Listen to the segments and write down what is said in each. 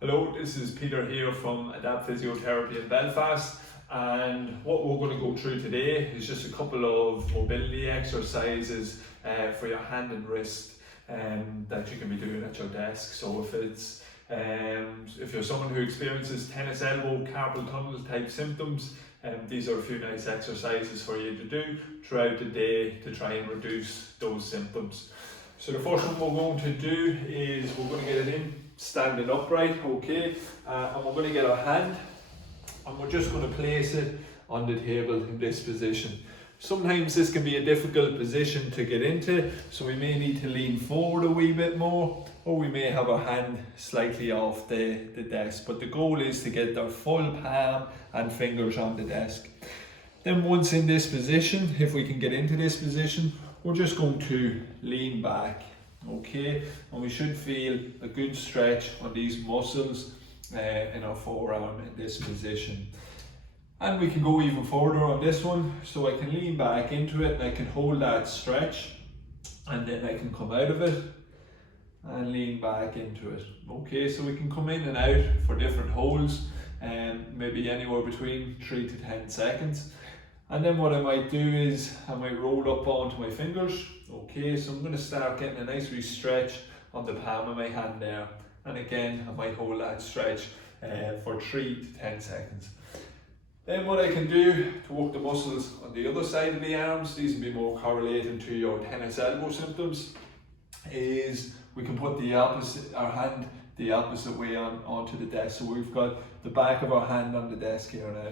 Hello, this is Peter here from Adapt Physiotherapy in Belfast, and what we're going to go through today is just a couple of mobility exercises for your hand and wrist that you can be doing at your desk. So if you're someone who experiences tennis elbow, carpal tunnel type symptoms, these are a few nice exercises for you to do throughout the day to try and reduce those symptoms. So the first one we're going to do is we're going to get it in standing upright, okay, and we're going to get our hand and we're just going to place it on the table in this position. Sometimes this can be a difficult position to get into, so we may need to lean forward a wee bit more, or we may have our hand slightly off the desk, but the goal is to get our full palm and fingers on the desk. Then once in this position, if we can get into this position, we're just going to lean back, okay, and we should feel a good stretch on these muscles in our forearm in this position. And we can go even further on this one, so I can lean back into it and I can hold that stretch, and then I can come out of it and lean back into it. Okay, so we can come in and out for different holds, maybe anywhere between 3 to 10 seconds. And then what I might do is I might roll up onto my fingers. Okay, so I'm going to start getting a nice wee stretch on the palm of my hand there. And again, I might hold that stretch for 3 to 10 seconds. Then what I can do to work the muscles on the other side of the arms, these will be more correlating to your tennis elbow symptoms, is we can put our hand the opposite way onto the desk. So we've got the back of our hand on the desk here now.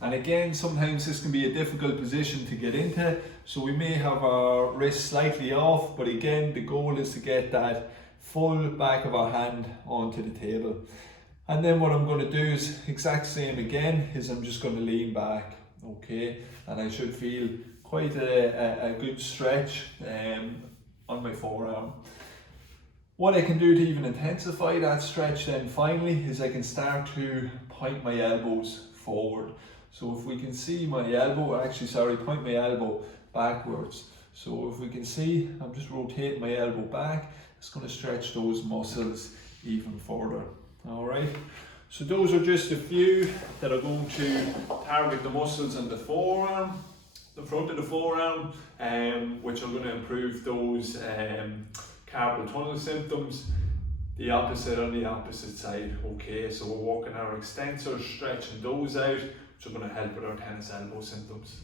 And again, sometimes this can be a difficult position to get into, so we may have our wrist slightly off, but again, the goal is to get that full back of our hand onto the table. And then what I'm going to do is exact same again, is I'm just going to lean back, okay, and I should feel quite a good stretch on my forearm. What I can do to even intensify that stretch then finally is I can start to point my elbows forward. So if we can see my elbow, point my elbow backwards. So if we can see, I'm just rotating my elbow back. It's going to stretch those muscles even further. All right. So those are just a few that are going to target the muscles in the forearm, the front of the forearm, which are going to improve those carpal tunnel symptoms. The opposite on the opposite side. Okay, so we're working our extensors, stretching those out, which are going to help with our tennis elbow symptoms.